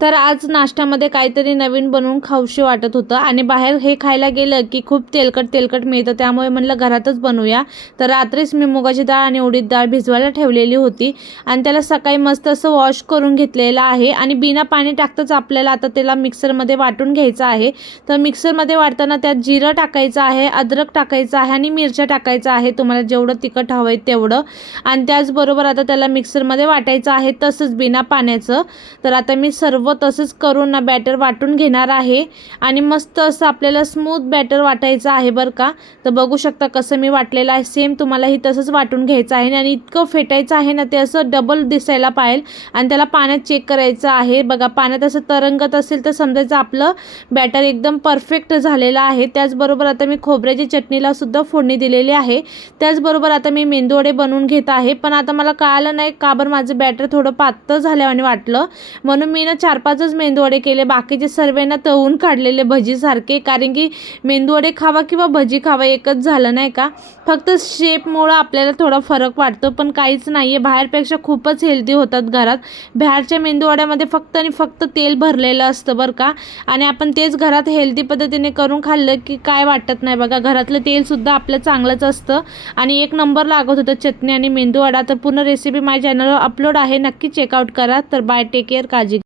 तर आज नाश्त्यामध्ये काहीतरी नवीन बनवून खाऊशी वाटत होतं आणि बाहेर हे खायला गेलं की खूप तेलकट मिळतं, त्यामुळे म्हणलं घरातच बनवूया. तर रात्रीच मी मुगाची डाळ आणि उडीद डाळ भिजवायला ठेवलेली होती आणि त्याला सकाळी मस्त असं वॉश करून घेतलेलं आहे आणि बिना पाणी टाकताच आपल्याला आता त्याला मिक्सरमध्ये वाटून घ्यायचं आहे. तर मिक्सरमध्ये वाटताना त्यात जिरं टाकायचं आहे, अद्रक टाकायचं आहे आणि मिरच्या टाकायचं आहे, तुम्हाला जेवढं तिखट हवं आहे तेवढं. आणि त्याचबरोबर आता त्याला मिक्सरमध्ये वाटायचं आहे तसंच बिना पाण्याचं. तर आता मी सर्व तसंच करून ना बॅटर वाटून घेणार आहे आणि मस्त असं आपल्याला स्मूथ बॅटर वाटायचं आहे बरं का. तर बघू शकता कसं मी वाटलेलं आहे, सेम तुम्हालाही तसंच वाटून घ्यायचं आहे आणि इतकं फेटायचं आहे ना ते असं डबल दिसायला पाहिजे. आणि त्याला पाण्यात चेक करायचं आहे, बघा पाण्यात असं तरंगत असेल तर समजायचं आपलं बॅटर एकदम परफेक्ट झालेलं आहे. त्याचबरोबर आता मी खोबऱ्याची चटणीला सुद्धा फोडणी दिलेली आहे. त्याचबरोबर आता मी मेंदूवडे बनवून घेत आहे, पण आता मला कळालं नाही का बरं माझं बॅटर थोडं पातळ झाल्यावानी वाटलं, म्हणून मी ना 4-5च मेंदूवडे केले, बाकीचे सर्वांना तळून काढलेले भजीसारखे. कारण की मेंदूवडे खावा किंवा भजी खावा एकच झालं नाही का. फक्त शेपमुळं आपल्याला थोडा फरक वाटतो, पण काहीच नाही आहे. बाहेरपेक्षा खूपच हेल्दी होतात घरात. बाहेरच्या मेंदूवड्यामध्ये फक्त आणि फक्त तेल भरलेलं असतं बरं का. आणि आपण तेच घरात हेल्दी पद्धतीने करून खाल्लं की काय वाटत नाही बघा. घरातलं तेलसुद्धा आपलं चांगलंच असतं आणि एक नंबर लागत होतं चटणी आणि मेंदूवडा. तर पूर्ण रेसिपी माझ्या चॅनलवर अपलोड आहे, नक्की चेकआउट करा. तर बाय, टेक केअर, काळजी.